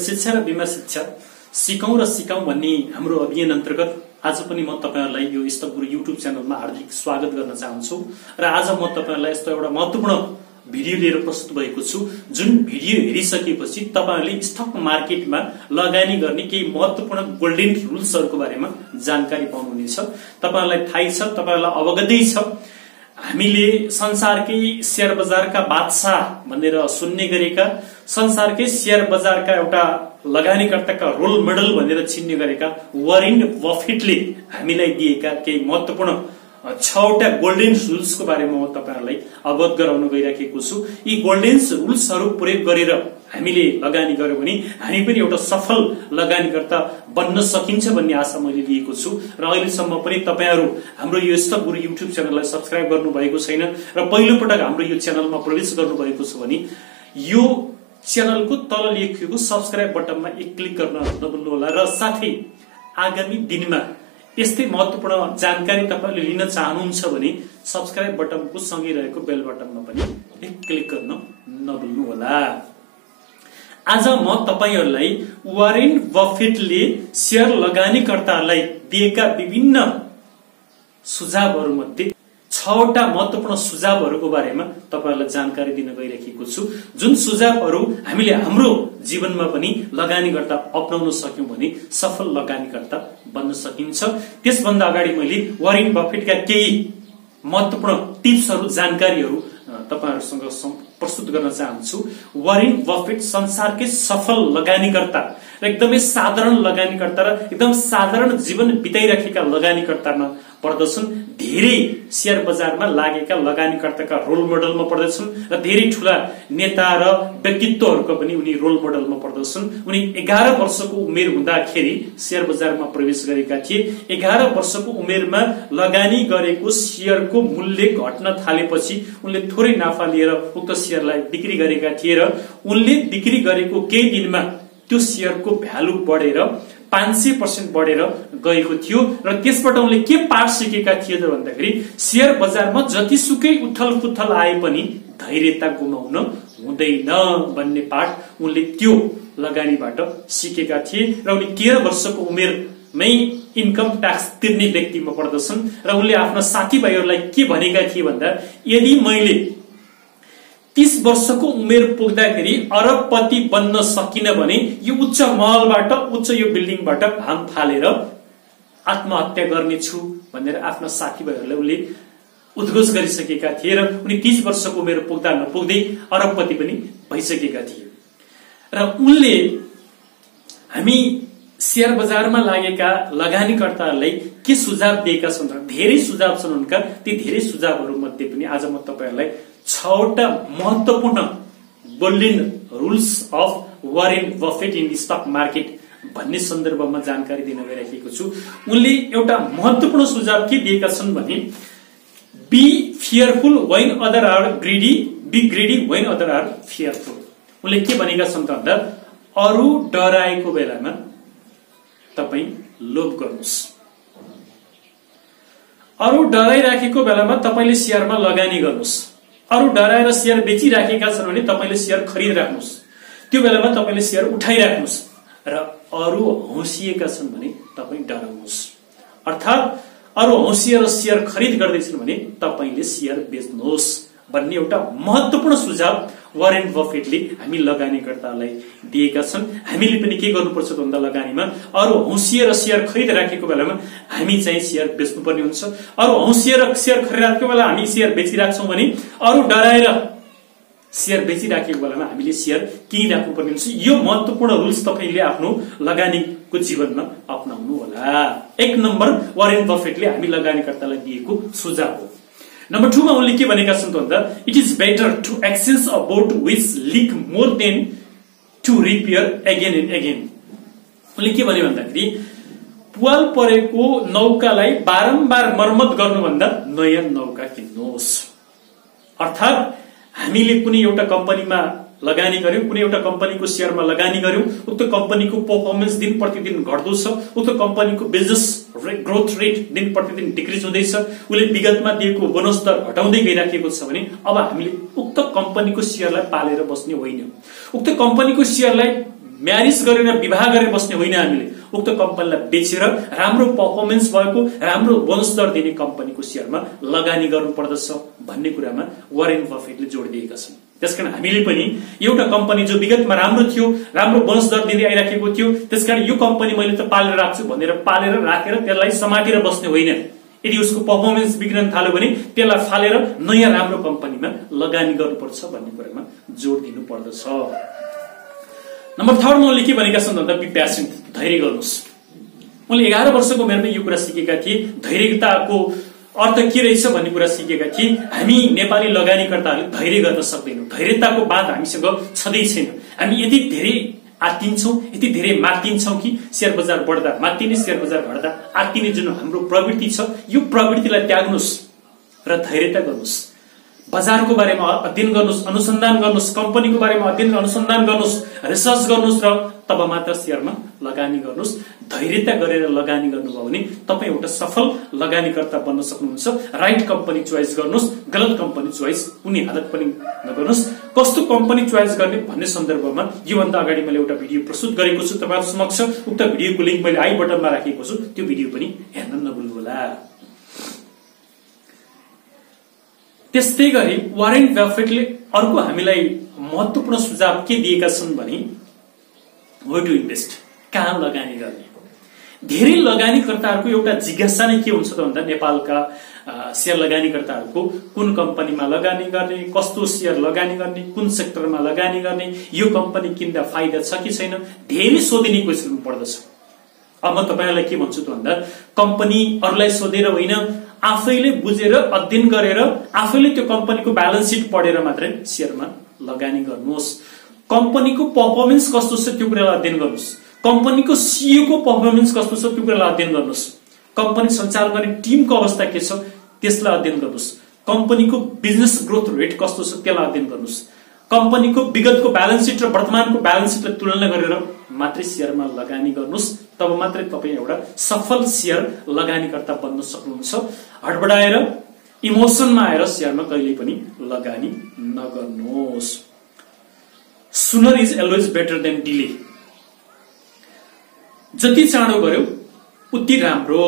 शिक्षा र बिमा शिक्षा सिकौं र सिकाउँ भन्ने हाम्रो अभियान अन्तर्गत आज पनि म तपाईहरुलाई यो स्तकगुरु युट्युब च्यानलमा हार्दिक स्वागत गर्न चाहन्छु र आज म तपाईहरुलाई यस्तो एउटा महत्त्वपूर्ण भिडियो लिएर प्रस्तुत भएको छु जुन भिडियो हेरिसकेपछि तपाईहरुले स्टक मार्केटमा लगानी गर्ने केही महत्त्वपूर्ण गोल्डन रुल्सहरुको बारेमा जानकारी पाउनुहुनेछ। तपाईहरुलाई थाहै छ, तपाईहरुलाई अवगतै छ, हामीले संसारकै शेयर बजारका बादशाह भनेर सुन्ने गरेका, संसारकै शेयर बजारका एउटा लगानीकर्ताका रोल मोडल भनेर चिन्ने गरेका वारेन बफेटले हामीलाई दिएका केही महत्त्वपूर्ण 6वटा गोल्डन रुल्सको बारेमा म तपाईहरुलाई अवगत गराउन गइराखेको छु। यी गोल्डन रुल्सहरु प्रयोग गरेर हामीले लगानी गर्यौं भने हामी पनि एउटा सफल लगानीकर्ता बन्न सकिन्छ भन्ने आशा मैले लिएको छु र अहिलेसम्म पनि तपाईहरु हाम्रो यो स्तकगुरु युट्युब च्यानललाई सब्स्क्राइब गर्नु भएको छैन र पहिलो पटक हाम्रो यो च्यानलमा प्रवेश गर्नु भएको छ भने यो च्यानलको तल लेखिएको सब्स्क्राइब बटनमा एक क्लिक गर्न नभुल्नु होला र साथै आगामी दिनमा यस्तै महत्त्वपूर्ण जानकारी तपाईले लिन चाहनुहुन्छ भने सब्स्क्राइब बटनको सँगै रहेको बेल बटनमा पनि एक क्लिक गर्न नभुल्नु होला। आज म तपाईहरुलाई वारेन बफेटले शेयर लगानीकर्तालाई दिएका विभिन्न सुझावहरु मध्ये 6वटा महत्त्वपूर्ण सुझावहरुको बारेमा तपाईहरुलाई जानकारी दिन गइरहेको छु जुन सुझावहरु हामीले हाम्रो जीवनमा पनि लगानी गर्दा अपनाउन सक्यौं भने सफल लगानीकर्ता बन्न सकिन्छ। त्यसभन्दा अगाडि मैले वारेन बफेटका केही महत्त्वपूर्ण टिप्सहरु जानकारीहरु तपाईहरुसँग प्रस्तुत गर्न चाहन्छु। वारेन बफेट संसारकै सफल लगानीकर्ता र एकदमै साधारण लगानीकर्ता र एकदम साधारण जीवन बिताइराखेका लगानीकर्तामा पर्दछन्। धेरै शेयर बजारमा लागेका लगानीकर्ताका रोल मोडलमा पर्दछन् र धेरै ठूला नेता र व्यक्तित्वहरुको पनि उनी रोल मोडलमा पर्दछन्। उनी 11 वर्षको उमेर हुँदाखेरि शेयर बजारमा प्रवेश गरेका थिए। 11 वर्षको उमेरमा लगानी गरेको शेयरको मूल्य घट्न थालेपछि उनले थोरै नाफा लिएर उक्त शेयरलाई बिक्री गरेका थिए र उनले बिक्री गरेको केही दिनमा त्यो शेयरको भ्यालु बढेर 500% बढेर गएको थियो र त्यसबाट उनले के पाठ सिकेका थिए त भन्दाखेरि शेयर बजारमा जतिसुकै उथलपुथल आए पनि धैर्यता गुमाउन हुँदैन भन्ने पाठ उनले त्यो लगानीबाट सिकेका थिए र उनी 13 वर्षको उमेरमै इन्कम ट्याक्स तिर्ने व्यक्तिमा पर्दछन् र उनले आफ्ना साथीभाइहरुलाई के भनेका थिए भन्दा यदि मैले 30 वर्षको उमेर पुग्दाखेरि अरबपति बन्न सकिन भने यो उच्च महलबाट, उच्च यो बिल्डिङबाट हाम फालेर आत्महत्या गर्ने छु भनेर आफ्ना साथीभाइहरुलाई उनले उद्घोष गरिसकेका थिए र उनी 30 वर्षको उमेर पुग्दा नपुग्दै अरबपति पनि भइसकेका थिए र उनले हामी शेयर बजारमा लागेका लगानीकर्ताहरूलाई के सुझाव दिएका छन् र धेरै सुझाव छन् उनका। ती धेरै सुझावहरु मध्ये पनि आज म तपाईहरुलाई 6वटा महत्त्वपूर्ण golden rules of Warren Buffett in stock market भन्ने सन्दर्भमा जानकारी दिन गइरहेको छु। उनले एउटा महत्त्वपूर्ण सुझाव के दिएका छन् भने be fearful when other are greedy, be greedy when other are fearful. उनले के भनेका छन् त भन्दा अरु डराएको बेलामा तपाई लोभ गर्नुस्, अरु डराइराखेको बेलामा तपाईले शेयरमा लगानी गर्नुस्, अरु डराएर शेयर बेचिराखेका छन् भने तपाईले शेयर खरिद राख्नुस्, त्यो बेलामा तपाईले शेयर उठाइराख्नुस् र अरु हौसिएका छन् भने तपाई डराउनुस्। अर्थात अरु हौसिएर शेयर खरिद गर्दैछन् भने तपाईले शेयर बेच्नुस् भन्ने एउटा महत्त्वपूर्ण सुझाव वारेन बफेटले हामी लगानीकर्तालाई दिएका छन्। हामीले पनि के गर्नुपर्छ भन्दा लगानीमा अरु हौसिएर शेयर खरिद राखेको बेलामा हामी चाहिँ शेयर बेच्नुपर्ने हुन्छ। अरु हौसिएर शेयर खरिद राखेको बेला हामी शेयर बेचिराख्छौं भने अरु डराएर शेयर बेचिराखेको बेलामा हामीले शेयर किनिराख्नुपर्ने हुन्छ। यो महत्त्वपूर्ण रुल्स तपाईले आफ्नो लगानीको जीवनमा अपनाउनु होला। 1 नम्बर वारेन बफेटले हामी लगानीकर्तालाई दिएको सुझाव हो। नम्बर 2 मा उनले के भनेका छन् त भन्दा it is better to exchange a boat which leak more than to repair again and again. उनले के भने भन्दाखेरि पुवाल परेको नौकालाई बारम्बार मर्मत गर्नुभन्दा नयाँ नौका किन्नुहोस्। अर्थात हामीले कुनै एउटा कम्पनीमा लगानी गर्यौं, कुनै एउटा कम्पनीको शेयरमा लगानी गर्यौं, उक्त कम्पनीको परफर्मेन्स दिन प्रतिदिन घट्दो छ, उक्त कम्पनीको बिजनेस ग्रोथ रेट दिन प्रतिदिन डिक्रिज हुँदैछ, उले विगतमा दिएको बोनस दर घटाउँदै गइराखेको छ भने अब हामीले उक्त कम्पनीको शेयरलाई पालेर बस्ने होइन। उक्त कम्पनीको शेयरलाई म्यारिज गरेर विवाह गरेर बस्ने होइन। हामीले उक्त कम्पनीलाई बेचेर राम्रो पर्फर्मेन्स भएको राम्रो बोनस दर दिने कम्पनीको शेयरमा लगानी गर्नुपर्दछ भन्ने कुरामा वारेन बफेटले जोड दिएका छन्। त्यसकारण हामीले पनि एउटा कम्पनी जो विगतमा राम्रो थियो, राम्रो बोनस दर दिँदै आइराखेको थियो, त्यसकारण यो कम्पनी मैले त पालेर राख्छु भनेर पालेर राखेर त्यसलाई समातेर बस्ने होइन। यदि उसको पर्फर्मेन्स बिग्रन थाल्यो भने त्यसलाई फालेर नयाँ राम्रो कम्पनीमा लगानी गर्नुपर्छ भन्ने कुरामा जोड दिनु पर्दछ। नम्बर 3 मा उनले के भनेका छन् भन्दा बी प्यासेन्ट, धैर्य गर्नुस्। उनले 11 वर्षको उमेरमै यो कुरा सिकेका थिए। धैर्यताको अर्थ के रहेछ भन्ने कुरा सिकेका थिए। हामी नेपाली लगानीकर्ताहरूले धैर्य गर्न सक्दैनौँ। धैर्यताको बात हामीसँग छँदै छैन। हामी यति धेरै आत्तिन्छौँ, यति धेरै मात्तिन्छौँ कि शेयर बजार बढ्दा मात्तिने, शेयर बजार घट्दा आत्तिने जुन हाम्रो प्रवृत्ति छ, यो प्रवृत्तिलाई त्याग्नुस् र धैर्यता गर्नुस्। बजारको बारेमा अध्ययन गर्नुस्, अनुसन्धान गर्नुस्, कम्पनीको बारेमा अध्ययन अनुसन्धान गर्नुस्, रिसर्च गर्नुस् र तब मात्र शेयरमा लगानी गर्नुस्। धैर्यता गरेर लगानी गर्नुभयो भने तपाईँ एउटा सफल लगानीकर्ता बन्न सक्नुहुन्छ। राइट कम्पनी चोइस गर्नुस्, गलत कम्पनी चोइस कुनै हालत पनि नगर्नुस्। कस्तो कम्पनी चोइस गर्ने भन्ने सन्दर्भमा योभन्दा अगाडि मैले एउटा भिडियो प्रस्तुत गरेको छु तपाईहरु समक्ष। उक्त भिडियोको लिंक मैले आई बटनमा राखेको छु, त्यो भिडियो पनि हेर्न नभुल्नुहोला। त्यस्तै गरी वारेन बफेटले अर्को हामीलाई महत्त्वपूर्ण सुझाव के दिएका छन् भने वेयर टु इन्भेस्ट, कहाँ लगानी गर्ने। धेरै लगानीकर्ताहरूको एउटा जिज्ञासा नै के हुन्छ त भन्दा नेपालका शेयर लगानीकर्ताहरूको कुन कम्पनीमा लगानी गर्ने, कस्तो शेयर लगानी गर्ने, कुन सेक्टरमा लगानी गर्ने, यो कम्पनी किन्दा फाइदा छ कि छैन, धेरै सोधिने क्वेसन पर्दछ। अब म तपाईहरुलाई के भन्छु त भन्दा कम्पनी अरूलाई सोधेर होइन, आफैले बुझेर अध्ययन गरेर आफैले त्यो कम्पनीको ब्यालेन्स सिट पढेर मात्रै शेयरमा लगानी गर्नुहोस्। कम्पनीको पर्फर्मेन्स कस्तो छ त्यो कुरालाई अध्ययन गर्नुहोस्। कम्पनीको सीईओ को पर्फर्मेन्स कस्तो छ त्यो कुरालाई अध्ययन गर्नुहोस्। कम्पनी सञ्चालन गर्ने टिमको अवस्था के छ त्यसलाई अध्ययन गर्नुहोस्। कम्पनीको बिजनेस ग्रोथ रेट कस्तो छ त्यसलाई अध्ययन गर्नुहोस्। कम्पनीको विगतको ब्यालेन्स सिट र वर्तमानको ब्यालेन्स सिटलाई तुलना गरेर मात्रै शेयरमा लगानी गर्नुहोस्। तब मात्रै तपाई एउटा सफल शेयर लगानीकर्ता बन्न सक्नुहुन्छ। हडबडाएर इमोसनमा आएर शेयरमा कहिल्यै पनि लगानी नगर्नुहोस्। सुनर is always better than delay. जति चाँडो गर्यो उति राम्रो।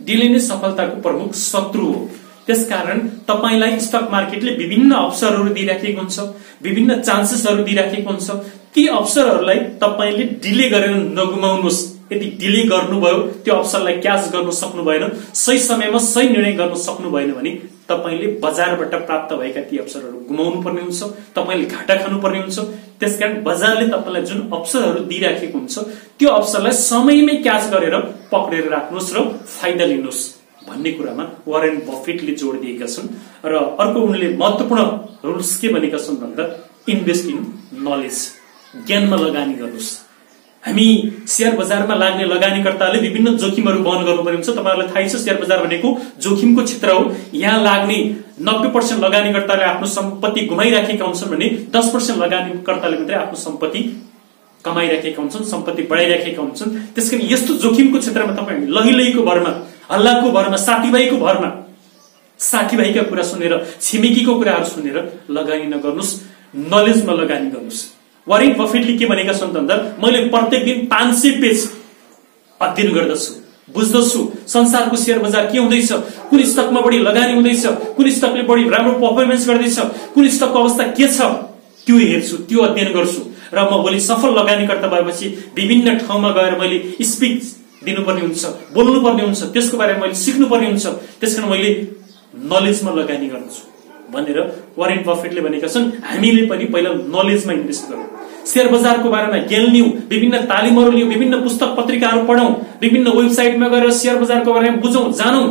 डिले नै सफलताको प्रमुख शत्रु हो। त्यसकारण तपाईलाई स्टक मार्केटले विभिन्न अवसरहरू दिइराखेको हुन्छ, विभिन्न चान्सेसहरू दिइराखेको हुन्छ। ती अवसरहरूलाई तपाईले डिले गरेर नगुमाउनुहोस्। यदि डिले गर्नुभयो, त्यो अवसरलाई क्याच गर्न सक्नु भएन, सही समयमा सही निर्णय गर्न सक्नु भएन भने तपाईले बजारबाट प्राप्त भएका ती अवसरहरू गुमाउनु पर्ने हुन्छ, तपाईले घाटा खानु पर्ने हुन्छ। त्यसकारण बजारले तपाईलाई जुन अवसरहरू दिइराखेको हुन्छ त्यो अवसरलाई समयमै क्याच गरेर पक्रेर राख्नुहोस् र फाइदा लिनुहोस् भन्ने कुरामा वारेन बफेटले जोड दिएका छन्। र अर्को उनले महत्त्वपूर्ण रुल्स के भनेका छन् भन्दा इन्भेस्ट इन नलेज, ज्ञानमा लगानी गर्नुहोस्। हामी शेयर बजारमा लाग्ने लगानीकर्ताले विभिन्न जोखिमहरू वहन गर्नुपर्ने हुन्छ। तपाईहरुलाई थाहै छ शेयर बजार भनेको जोखिमको क्षेत्र हो। यहाँ लाग्ने 90% लगानीकर्ताले आफ्नो सम्पत्ति गुमाइराखेका हुन्छन् भने 10% लगानीकर्ताले मात्रै आफ्नो सम्पत्ति कमाइराखेका हुन्छन्, सम्पत्ति बढाइराखेका हुन्छन्। त्यसकारण यस्तो जोखिमको क्षेत्रमा तपाईं लहिलहीको भरमा, हल्लाको भरमा, साथीभाइको भरमा, साथीभाइका कुरा सुनेर, छिमेकीको कुराहरू सुनेर लगानी नगर्नुहोस्, नलेजमा लगानी गर्नुहोस्। वारेन बफेटले के भनेका छन् भन्दा मैले प्रत्येक दिन 500 पेज अध्ययन गर्दछु, बुझ्दछु संसारको शेयर बजार के हुँदैछ, कुन स्टकमा बढी लगानी हुँदैछ, कुन स्टकले बढी राम्रो पर्फर्मेन्स गर्दैछ, कुन स्टकको अवस्था के छ त्यो हेर्छु, त्यो अध्ययन गर्छु। र म भोलि सफल लगानीकर्ता भएपछि विभिन्न ठाउँमा गएर मैले स्पिच दिनुपर्ने हुन्छ, बोल्नुपर्ने हुन्छ, त्यसको बारेमा मैले सिक्नुपर्ने हुन्छ। त्यसकारण मैले नलेजमा लगानी गर्छु भनेर वारेन बफेटले भनेका छन्। हामीले पनि पहिला नलेजमा इन्भेस्ट गरौँ, शेयर बजारको बारेमा ज्ञान लियौं, विभिन्न तालिमहरू लियौं, विभिन्न पुस्तक पत्रिकाहरू पढौं, विभिन्न वेबसाइटमा गएर शेयर बजारको बारेमा बुझौं, जानौं,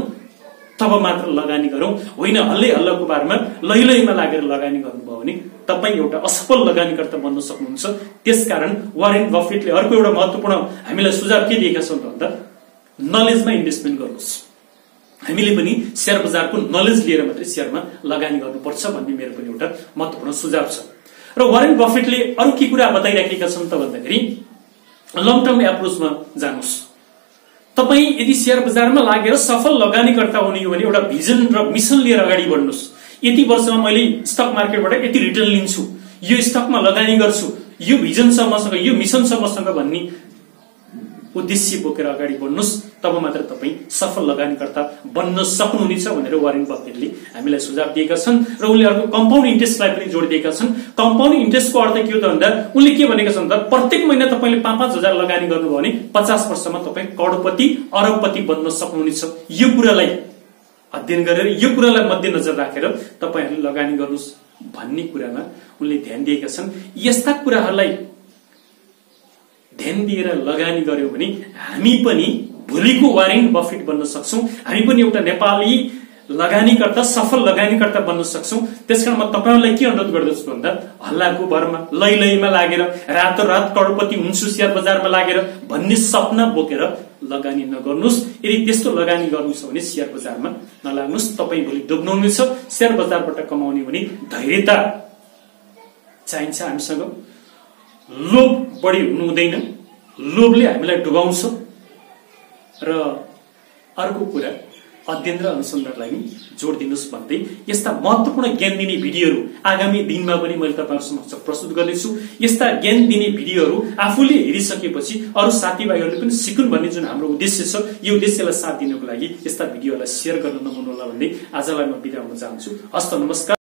तब मात्र लगानी गरौं। होइन हल्लै हल्लाको बारेमा लहिलहीमा लागेर लगानी गर्नुभयो भने तपाई एउटा असफल लगानीकर्ता बन्न सक्नुहुन्छ। त्यसकारण वारेन बफेटले अर्को एउटा महत्त्वपूर्ण हामीलाई सुझाव के दिएका छन् भन्दा नलेजमा इन्भेस्टमेन्ट गर्नुहोस्। हामीले पनि शेयर बजारको नलेज लिएर मात्रै शेयरमा लगानी गर्नुपर्छ भन्ने मेरो पनि एउटा महत्त्वपूर्ण सुझाव छ। र वारेन बफेटले अरु के कुरा बताइराखेका छन् त भन्दाखेरि लङ टर्म एप्रोचमा जानुस्। तपाई यदि शेयर बजारमा लागेर सफल लगानीकर्ता हुने हो भने एउटा भिजन र मिशन लिएर अगाडि बढ्नुस्। यति वर्षमा मैले स्टक मार्केटबाट यति रिटर्न लिन्छु, यो स्टकमा लगानी गर्छु, यो भिजन मसँग, यो मिसन मसँग भन्ने उद्देश्य बोकेर अगाडि बढ्नुस्, तब मात्र तपाईँ सफल लगानीकर्ता बन्न सक्नुहुनेछ भनेर वारेन बफेटले हामीलाई सुझाव दिएका छन्। र उनले अर्को कम्पाउन्ड इन्ट्रेस्टलाई पनि जोडिदिएका छन्। कम्पाउन्ड इन्ट्रेस्टको अर्थ के हो त भन्दा उनले के भनेका छन् त प्रत्येक महिना तपाईँले 5-5 हजार लगानी गर्नुभयो भने 50 वर्षमा तपाईँ करोडपति अरबपति बन्न सक्नुहुनेछ। यो कुरालाई अध्ययन गरेर, यो कुरालाई मध्यनजर राखेर तपाईँहरूले लगानी गर्नुहोस् भन्ने कुरामा उनले ध्यान दिएका छन्। यस्ता कुराहरूलाई ध्यान दिएर लगानी गर्यौं भने हामी पनि भोलिको वारेन बफेट बन्न सक्छौं। हामी पनि एउटा नेपाली लगानीकर्ता, सफल लगानीकर्ता बन्न सक्छौं। त्यसकारण म तपाईहरुलाई के अनुरोध गर्दछु भन्दा हल्लाको भरमा, लैलैमा लागेर रातोरात करोडपति हुन्छु शेयर बजारमा लागेर भन्ने सपना बोकेर लगानी नगर्नुस्। यदि त्यस्तो लगानी गर्नु छ भने शेयर बजारमा नलाग्नुस्। तपाई भोलि डुब्नुहुनेछ। शेयर बजारबाट कमाउने भने धैर्यता चाहिन्छ हामीसँग। लोभ बढी हुनु हुँदैन। लोभले हामीलाई डुबाउँछ। र अर्को कुरा अध्ययन र अनुसन्धानलाई जोड दिनुस् भन्दै यस्ता महत्त्वपूर्ण ज्ञान दिने भिडियोहरू आगामी दिनमा पनि मैले तपाईहरु समक्ष प्रस्तुत गर्नेछु। यस्ता ज्ञान दिने भिडियोहरू आफूले हेरिसकेपछि अरु साथीभाइहरूले पनि सिकुन् भन्ने जुन हाम्रो उद्देश्य छ, यो उद्देश्यलाई साथ दिनको लागि यस्ता भिडियोलाई शेयर गर्न नभुल्नु होला भन्दै आजलाई म बिदा हुन चाहन्छु। हस्त नमस्कार।